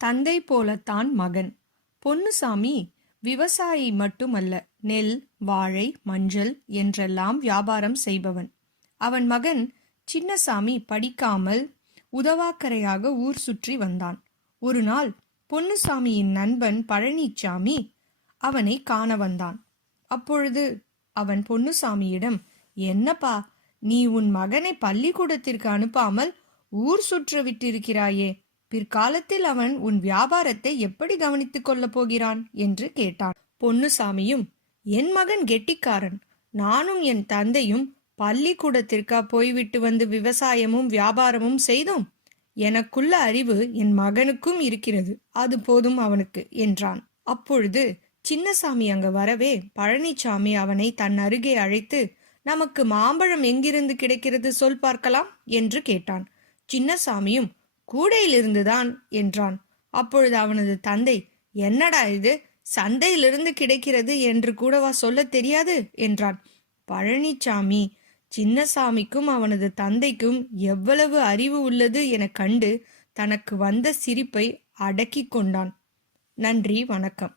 தந்தை போலத்தான் மகன். பொன்னுசாமி விவசாயி மட்டுமல்ல நெல் வாழை மஞ்சள் என்றெல்லாம் வியாபாரம் செய்பவன். அவன் மகன் சின்னசாமி படிக்காமல் உதவாக்கரையாக ஊர் சுற்றி வந்தான். ஒரு நாள் பொன்னுசாமியின் நண்பன் பழனிச்சாமி அவனை காண வந்தான். அப்பொழுது அவன் பொன்னுசாமியிடம் என்னப்பா நீ உன் மகனை பள்ளிக்கூடத்திற்கு அனுப்பாமல் ஊர் சுற்ற விட்டிருக்கிறாயே பிற்காலத்தில் அவன் உன் வியாபாரத்தை எப்படி கவனித்துக் கொள்ளப் போகிறான்? என்று கேட்டான். பொன்னுசாமியும் என் மகன் கெட்டிக்காரன். நானும் என் தந்தையும் பள்ளிக்கூடத்திற்கா போய்விட்டு வந்து விவசாயமும் வியாபாரமும் செய்தோம். எனக்குள்ள அறிவு என் மகனுக்கும் இருக்கிறது. அது போதும் அவனுக்கு என்றான். அப்பொழுது சின்னசாமி அங்க வரவே பழனிசாமி அவனை தன் அருகே அழைத்து நமக்கு மாம்பழம் எங்கிருந்து கிடைக்கிறது? சொல் பார்க்கலாம்? என்று கேட்டான். சின்னசாமியும் கூடையிலிருந்துதான் என்றான். அப்பொழுது அவனது தந்தை என்னடா இது? சந்தையிலிருந்து கிடைக்கிறது என்று கூடவா சொல்லத் தெரியாது? என்றான். பழனிசாமி சின்னசாமிக்கும் அவனது தந்தைக்கும் எவ்வளவு அறிவு உள்ளது என கண்டு தனக்கு வந்த சிரிப்பை அடக்கிக் கொண்டான். நன்றி வணக்கம்.